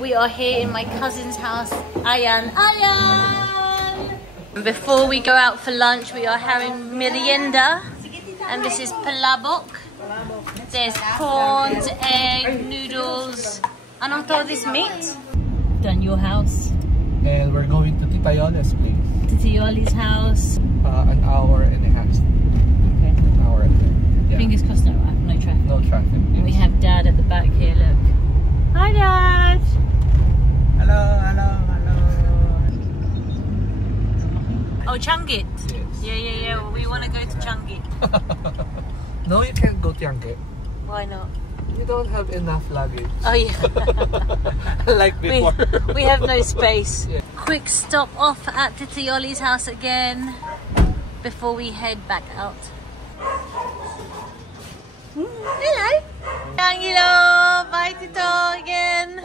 We are here in my cousin's house, Ayan. Before we go out for lunch, we are having merienda. And this is palabok. There's prawns, egg, noodles. Anong to this meat? Done your house. And we're going to Tita Yole's place. Tita Yole's house. An hour and a half. Okay. An hour and a half. Yeah. Fingers crossed, no traffic. No traffic. And we have Dad at the back here, look. Hi, Dad! Hello. Oh, Changgit? Yes. Yeah. Well, we want to go to Changgit. No, you can't go Tiangge. Why not? You don't have enough luggage. Oh, yeah. Like before. We have no space. Yeah. Quick stop off at Tita Yole's house again before we head back out. Hello! Hello! Bye, Tito, again!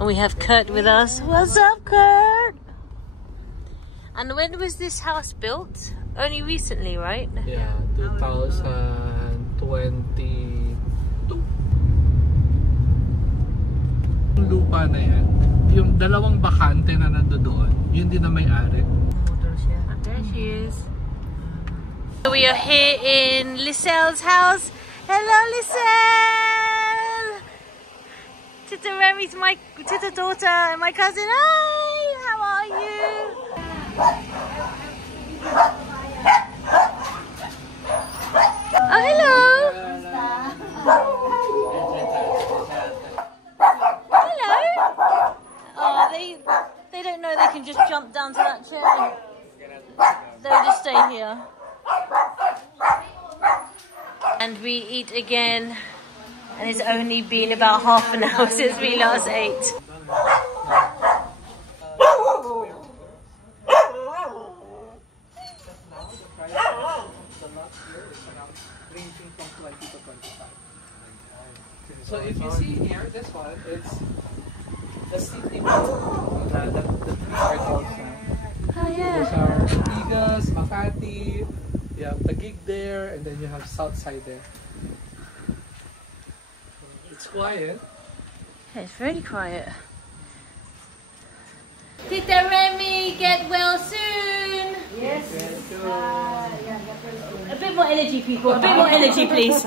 And we have Kurt with us. What's up, Kurt? And when was this house built? Only recently, right? Yeah, 2022. Yung lupa na yan, yung dalawang bakante na nandoon, yun din na may-ari. There she is. We are here in Lisel's house. Hello, Lisel! Tita Remy's my Tita daughter and my cousin. Hi, how are you? Oh, hello. Hello. Oh, they don't know they can just jump down to that chair. They'll just stay here. And we eat again. And it's only been about half an hour since we last ate. So if you see here, this one, it's the city one. The three hotels. Oh yeah. Those are Ortigas, Makati, you have Taguig there, and then you have Southside there. It's quiet. It's really quiet. Tita Remy, get well soon! Yes. A bit more energy, people. A bit more energy, please.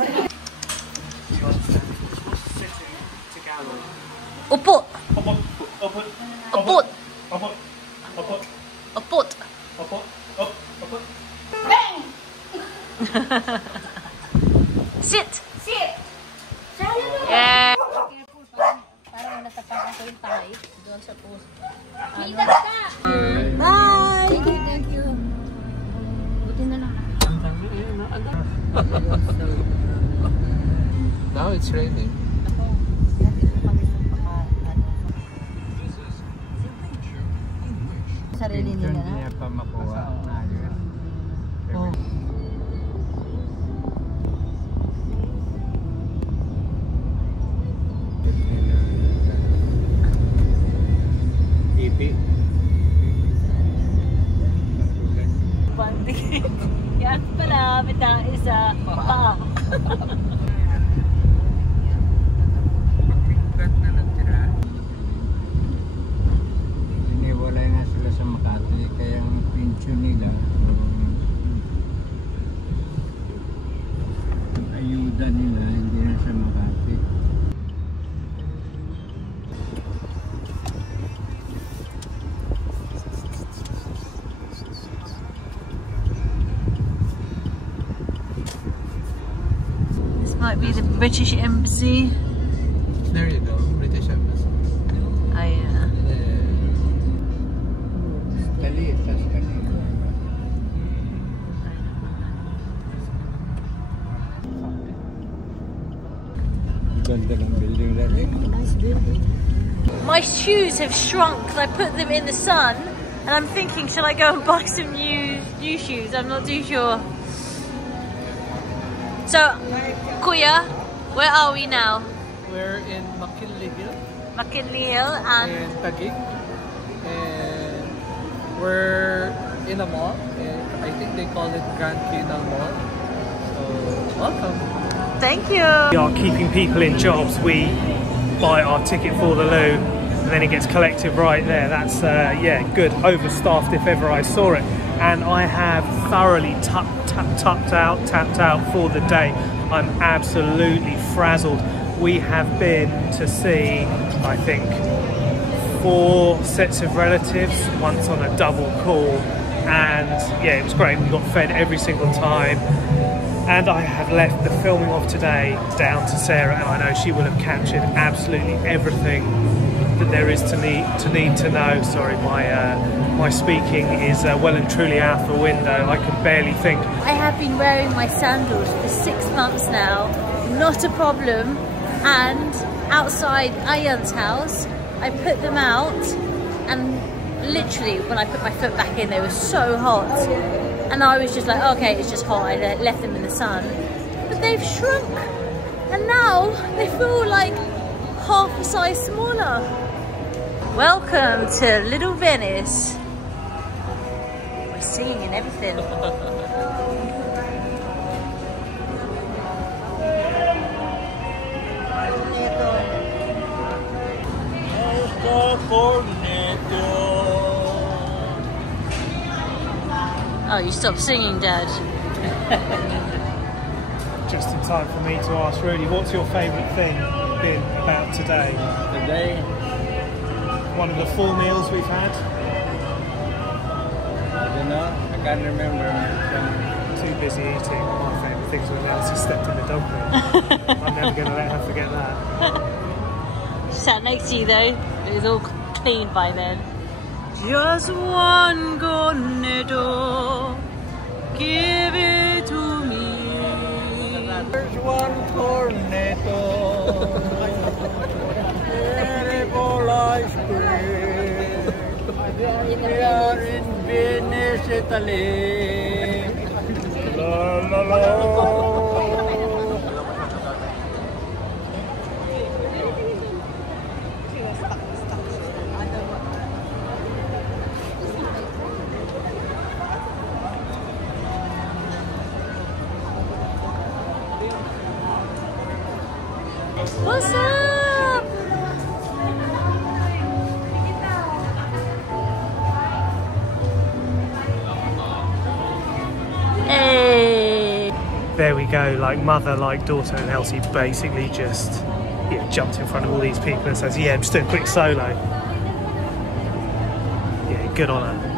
Opot! Opot! Opot! Bang! Sit! Yeah! Parang natapakan ko yung tayo doon sa post. Bye! Thank you. Buti na lang. Now it's raining. Sarili nila na. Oh. Yan pala, bita isa paa. Iniwalay na sila sa Makati, kaya ang pensyon nila, ayuda nila, hindi na sa Makati. Might be the British Embassy. There you go, British Embassy. Oh yeah. Dali, tas kanina. Ganda ng building na rin. Nice building. My shoes have shrunk because I put them in the sun, and I'm thinking, should I go and buy some new shoes? I'm not too sure. So, Kuya, where are we now? We're in McKinley Hill. McKinley Hill and Taguig. And we're in a mall in I think they call it Grand Canal Mall. So, welcome. Thank you. We are keeping people in jobs. We buy our ticket for the loo and then it gets collected right there. That's yeah, good. Overstaffed if ever I saw it. And I have thoroughly tapped out for the day. I'm absolutely frazzled. We have been to see, I think, 4 sets of relatives, once on a double call, and yeah, it was great. We got fed every single time. And I have left the filming of today down to Sarah, and I know she will have captured absolutely everything that there is to need to know. Sorry, my speaking is well and truly out the window. I can barely think. I have been wearing my sandals for 6 months now, not a problem. And outside Ayan's house, I put them out, and literally when I put my foot back in, they were so hot. And I was just like, okay, it's just hot. I left them in the sun. But they've shrunk. And now they feel like half a size smaller. Welcome to Little Venice. We're singing and everything. Oh, you stopped singing, Dad. Just in time for me to ask Rudy, what's your favourite thing been about today? Today, One of the full meals we've had? I don't know, I can't remember. Too busy eating. My favourite things when Elsie stepped in the dog pit. I'm never going to let her forget that. She sat next to you though. It was all clean by then. Just one cornetto, give it to me. There's one cornetto, terrible ice cream. We are in Venice, Italy. La la la. What's up? Hey. There we go, like mother, like daughter, and Elsie basically just jumped in front of all these people and says, yeah, I'm just doing a quick solo. Yeah, good on her.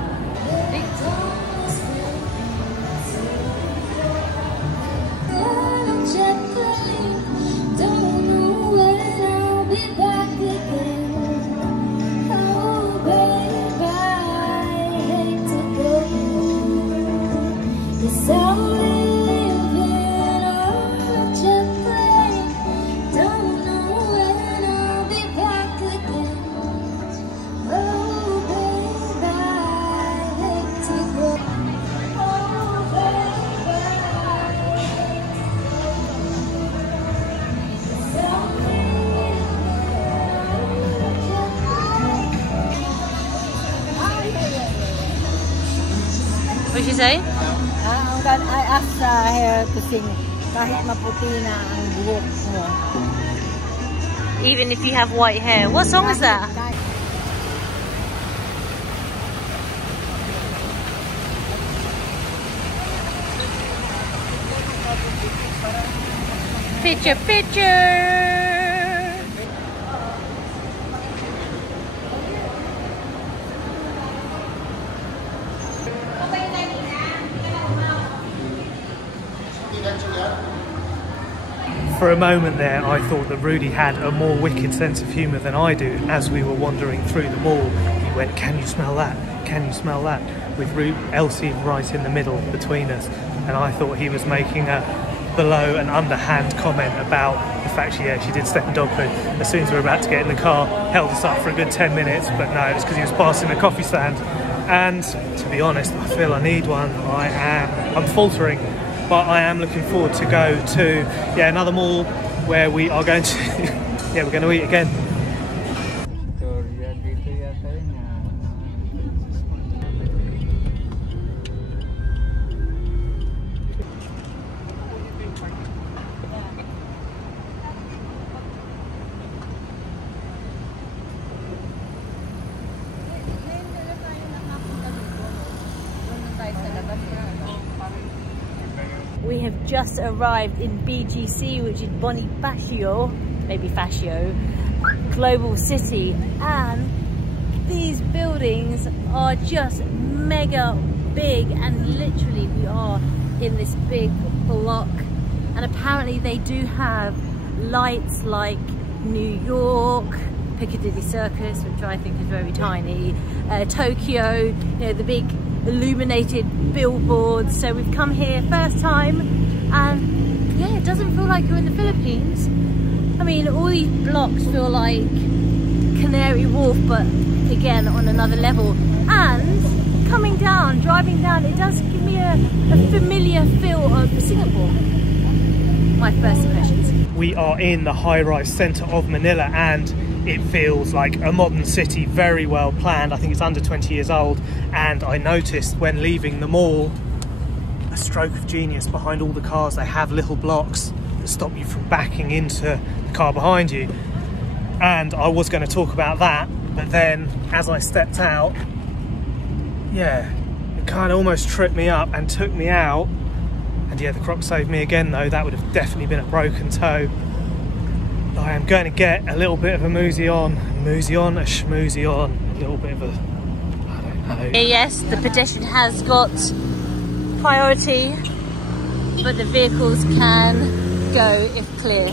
What did you say? I asked her to sing kahit maputi na ang buhok mo. Even if you have white hair. What song is that? Picture, picture. For a moment there, I thought that Rudy had a more wicked sense of humour than I do. As we were wandering through the mall, he went, "Can you smell that? Can you smell that?" With Elsie right in the middle between us. And I thought he was making a below and underhand comment about the fact she did step in dog poo. As soon as we were about to get in the car, held us up for a good 10 minutes, but no, it was because he was passing a coffee stand. And to be honest, I feel I need one. I'm faltering. But I am looking forward to go to another mall where we are going to we're going to eat again. Dito yata yun. We have just arrived in BGC, which is Bonifacio, maybe Fascio, Global City, and these buildings are just mega big, and literally we are in this big block, and apparently they do have lights like New York, Piccadilly Circus, which I think is very tiny, Tokyo, you know, the big illuminated billboards. So we've come here first time, and yeah, it doesn't feel like you're in the Philippines. I mean, all these blocks feel like Canary Wharf, but again on another level. And coming down, driving down, it does give me a familiar feel of Singapore. My first impressions. We are in the high-rise centre of Manila, and it feels like a modern city, very well planned. I think it's under 20 years old, and I noticed when leaving the mall, a stroke of genius behind all the cars. They have little blocks that stop you from backing into the car behind you, and I was going to talk about that, but then as I stepped out, yeah, it kind of almost tripped me up and took me out. And yeah, the Croc saved me again though. That would have definitely been a broken toe. I am going to get a little bit of a moozy on, a schmoozy on, a little bit of a, I don't know. Yes, the pedestrian has got priority, but the vehicles can go if clear.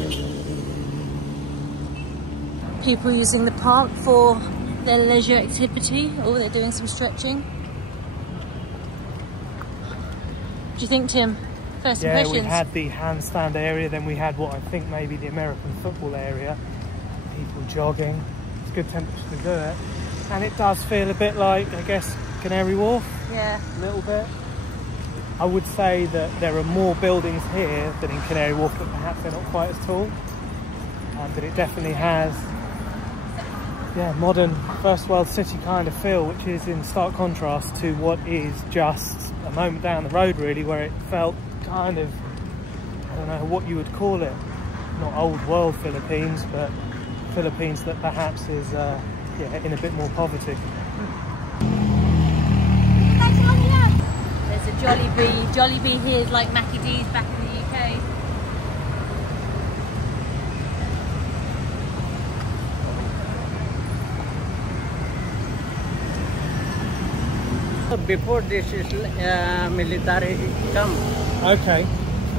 People using the park for their leisure activity. Oh, they're doing some stretching. What do you think, Tim? First impressions? Yeah, we had the handstand area, then we had what I think maybe the American football area. People jogging. It's a good temperature to do it. And it does feel a bit like, I guess, Canary Wharf. Yeah. A little bit. I would say that there are more buildings here than in Canary Wharf, but perhaps they're not quite as tall. But it definitely has, yeah, modern first world city kind of feel, which is in stark contrast to what is just a moment down the road really, where it felt kind of, I don't know what you would call it, not old world Philippines, but Philippines that perhaps is yeah, in a bit more poverty. There's a Jollibee. Jollibee here is like Mackie D's back in the UK. Before this is military camp. Okay,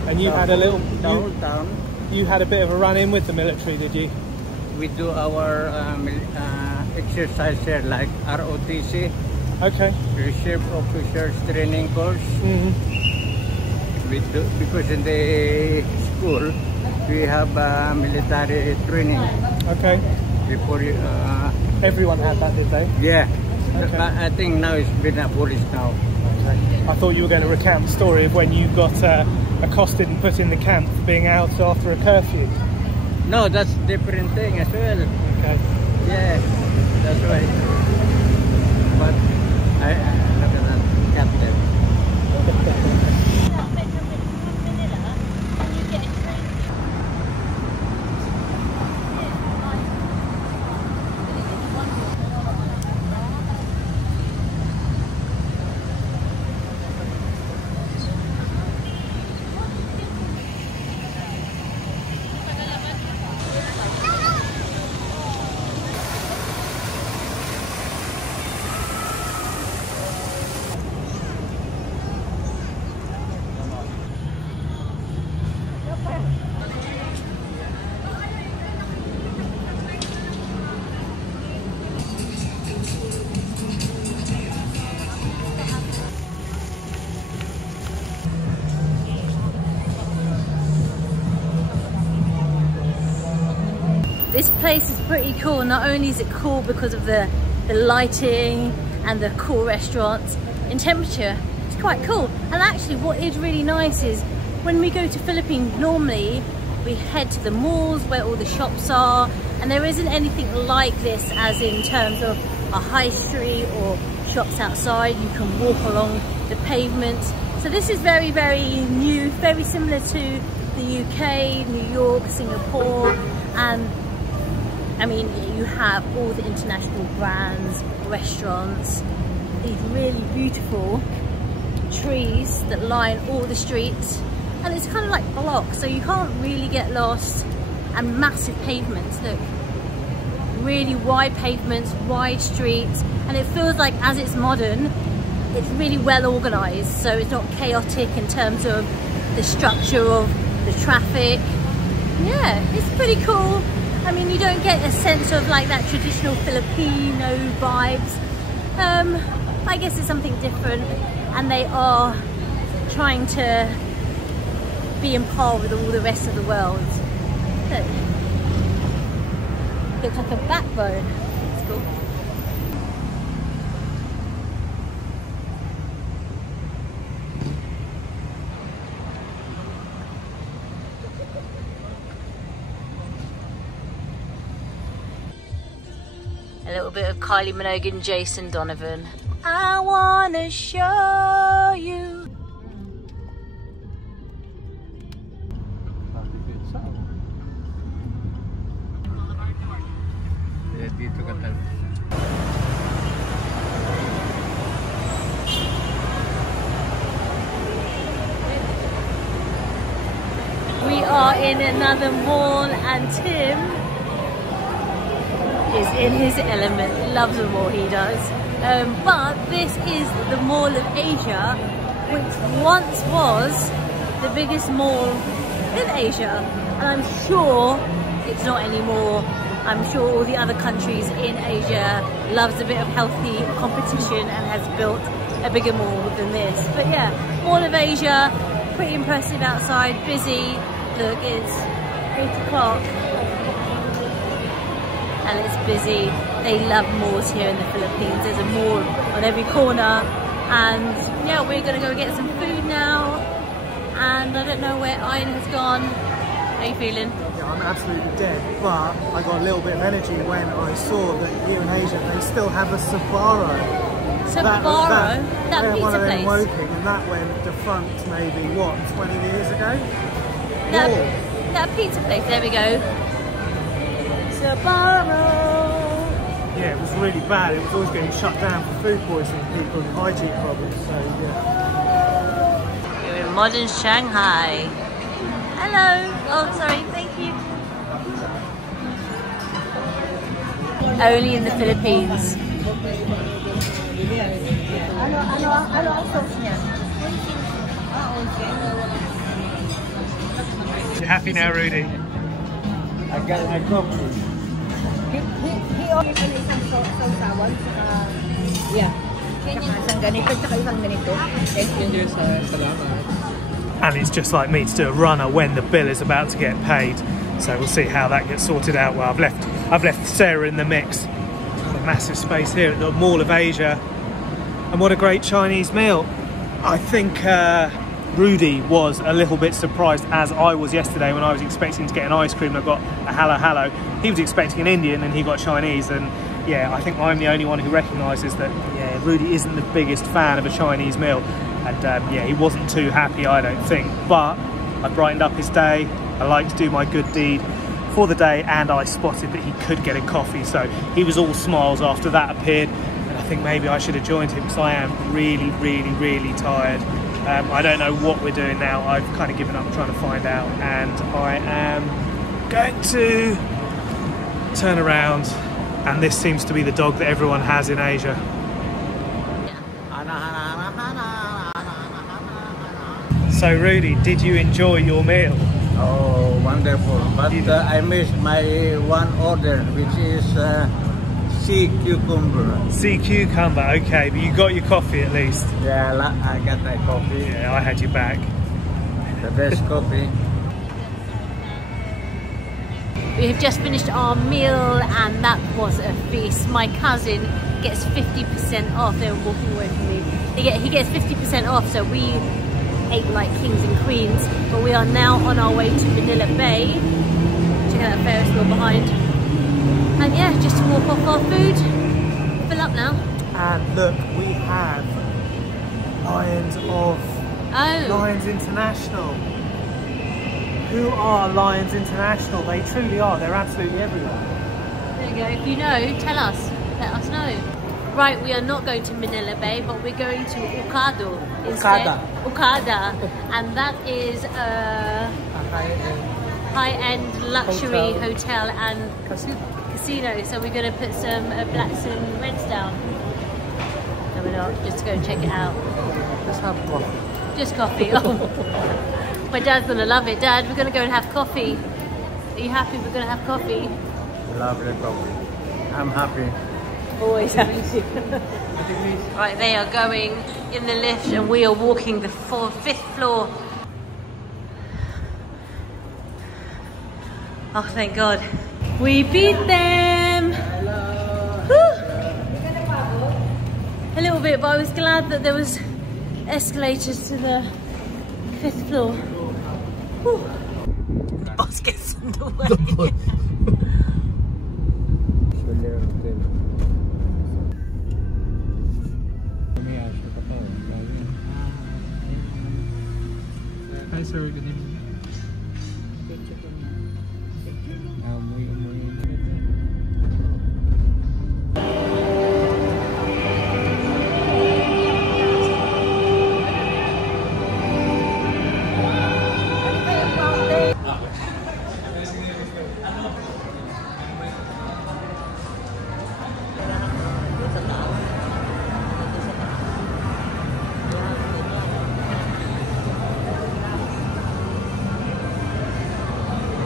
and you had a little, downtown. You had a bit of a run-in with the military, did you? We do our exercise here, like ROTC. Okay. Reserve Officers Training Course. Mm-hmm. We do, because in the school we have military training. Okay. Before you, everyone had that, did they? yeah. Okay. But I think now it's been abolished now. Okay. I thought you were going to recount the story of when you got accosted and put in the camp for being out after a curfew. No, that's different thing as well. Okay. Yeah, that's right. But I'm not gonna cut that. This place is pretty cool. Not only is it cool because of the lighting and the cool restaurants, in temperature it's quite cool. And actually what is really nice is when we go to Philippines, normally we head to the malls where all the shops are, and there isn't anything like this as in terms of a high street or shops outside. You can walk along the pavement. So this is very, very new, very similar to the UK, New York, Singapore, and I mean, you have all the international brands, restaurants, these really beautiful trees that line all the streets. and it's kind of like blocks, so you can't really get lost. And massive pavements, look, really wide pavements, wide streets, and it feels like as it's modern, it's really well organized, so it's not chaotic in terms of the structure of the traffic. Yeah, it's pretty cool. I mean, you don't get a sense of like that traditional Filipino vibes. I guess it's something different, and they are trying to be in par with all the rest of the world. Look. Looks like a backbone. It's cool. A little bit of Kylie Minogue and Jason Donovan. I wanna show you. We are in another mall, and Tim is in his element, loves the mall, he does. But this is the Mall of Asia, which once was the biggest mall in Asia, and I'm sure it's not anymore. I'm sure all the other countries in Asia loves a bit of healthy competition and has built a bigger mall than this. But yeah, Mall of Asia, pretty impressive outside, busy. Look, it's 8 o'clock and it's busy. They love malls here in the Philippines. There's a mall on every corner, and yeah, we're gonna go get some food now. And I don't know where Ian has gone. How are you feeling? Yeah, I'm absolutely dead, but I got a little bit of energy when I saw that here in Asia they still have a Sbarro. Sbarro? That pizza one of them place? Woking, and that went defunct maybe, what, 20 years ago? That pizza place, there we go. Sbarro! Yeah, it was really bad. It was always getting shut down for food poisoning people and hygiene problems, so yeah. We're in modern Shanghai. Hello! Oh, sorry, thank you. Only in the Philippines. You happy now, Rudy? I got my coffee. He ordered isang sausawan, saka, yeah. Saka isang ganito, saka isang ganito. And it's just like me to do a runner when the bill is about to get paid. So we'll see how that gets sorted out. Well, I've left Sarah in the mix. There's a massive space here at the Mall of Asia. And what a great Chinese meal. I think Rudy was a little bit surprised, as I was yesterday when I was expecting to get an ice cream and I got a hello hello. He was expecting an Indian and he got Chinese, and yeah, I think I'm the only one who recognises that, yeah, Rudy isn't the biggest fan of a Chinese meal. And yeah, he wasn't too happy, I don't think, but I brightened up his day. I like to do my good deed for the day, and I spotted that he could get a coffee, so he was all smiles after that appeared. And I think maybe I should have joined him, because I am really, really, really tired. I don't know what we're doing now. I've kind of given up trying to find out, and I am going to turn around, and this seems to be the dog that everyone has in Asia. So Rudy, did you enjoy your meal? Oh, wonderful. But I missed my one order, which is sea cucumber. Sea cucumber, okay, but you got your coffee at least. Yeah, I got my coffee. Yeah, I had your back. The best coffee. We have just finished our meal, and that was a feast. My cousin gets 50% off. They were walking away from me. He gets 50% off, so we ate like kings and queens. But we are now on our way to Manila Bay. Check out that Ferris wheel behind. And yeah, just to walk off our food. Fill up now. And look, we have Lions International. Who are Lions International? They truly are. They're absolutely everywhere. There you go. If you know, tell us. Let us know. Right, we are not going to Manila Bay, but we're going to Okada instead. Okada, and that is a high-end luxury hotel and casino. So we're going to put some blacks and reds down. No, we're not. Just to go and check it out. Let's have coffee. Just coffee. Oh. My dad's going to love it. Dad, we're going to go and have coffee. Are you happy we're going to have coffee? Lovely coffee. I'm happy. Always happy. Right, they are going in the lift and we are walking the 5th floor. Oh, thank God. We beat them! Woo. A little bit, but I was glad that there was escalators to the 5th floor. Woo. The bus gets in the way. Hi sir, good evening.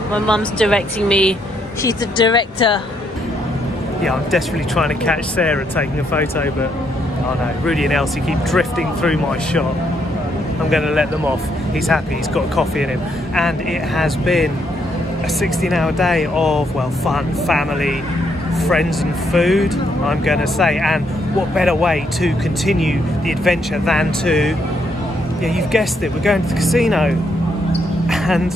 My mum's directing me. She's the director. Yeah, I'm desperately trying to catch Sarah taking a photo, but oh no, Rudy and Elsie keep drifting through my shot. I'm going to let them off. He's happy, he's got coffee in him. And it has been a 16-hour day of, well, fun, family, friends and food, I'm going to say. And what better way to continue the adventure than to, yeah, you've guessed it, we're going to the casino. And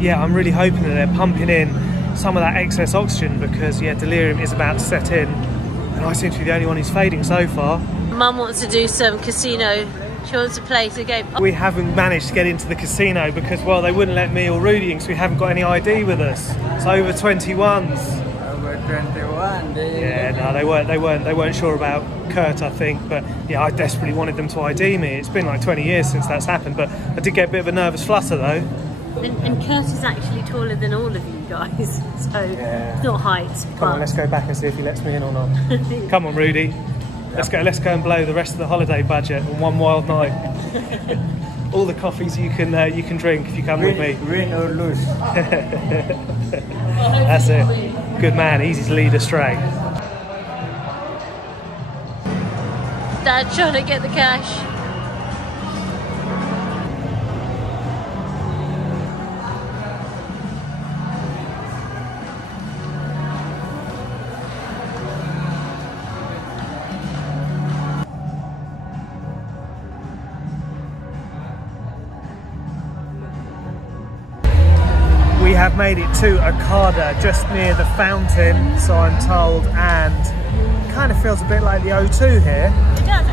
yeah, I'm really hoping that they're pumping in some of that excess oxygen because, yeah, delirium is about to set in. And I seem to be the only one who's fading so far. Mum wants to do some casino. She wants to play the game. We haven't managed to get into the casino because, well, they wouldn't let me or Rudy in because we haven't got any ID with us. It's over 21s. Over 21. Yeah, no, they weren't sure about Kurt, I think, but yeah, I desperately wanted them to ID me. It's been like 20 years since that's happened, but I did get a bit of a nervous flutter though. And Kurt is actually taller than all of you guys, so yeah. It's not height. Come on, let's go back and see if he lets me in or not. Come on, Rudy. Let's go and blow the rest of the holiday budget on one wild night. All the coffees you can drink if you come with me. Win or lose. That's it. Good man, easy to lead astray. Dad trying to get the cash. We have made it to Okada, just near the fountain, so I'm told, and it kind of feels a bit like the O2 here. It does.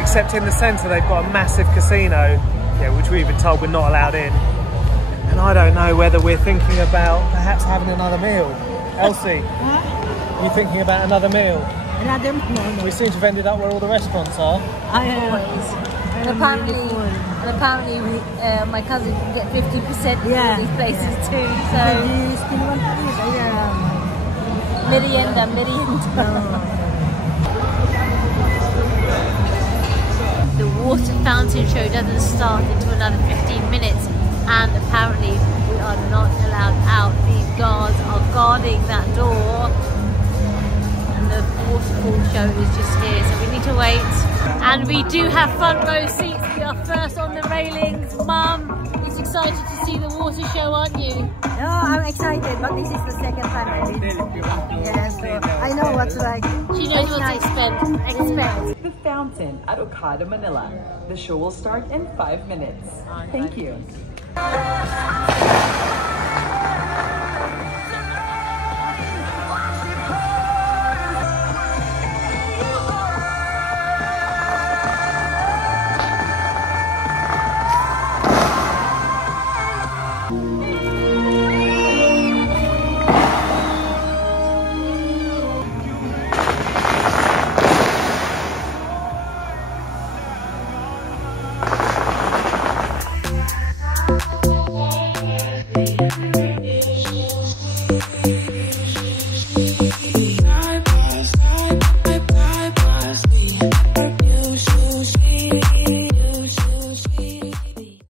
Except in the centre they've got a massive casino, yeah, which we've been told we're not allowed in. And I don't know whether we're thinking about perhaps having another meal. Elsie, are you thinking about another meal? Another meal? We seem to have ended up where all the restaurants are. And apparently my cousin can get 50% in these places too. So merienda. The water fountain show doesn't start until another 15 minutes, and apparently we are not allowed out. These guards are guarding that door, and the waterfall show is just here, so we need to wait. And we do have front row seats. We are first on the railings. Mum is excited to see the water show, aren't you? No, I'm excited, but this is the second time I did it. Yeah, so I know what's like. She knows what to expect. The fountain at Okada, Manila. The show will start in 5 minutes. Thank you. Bye.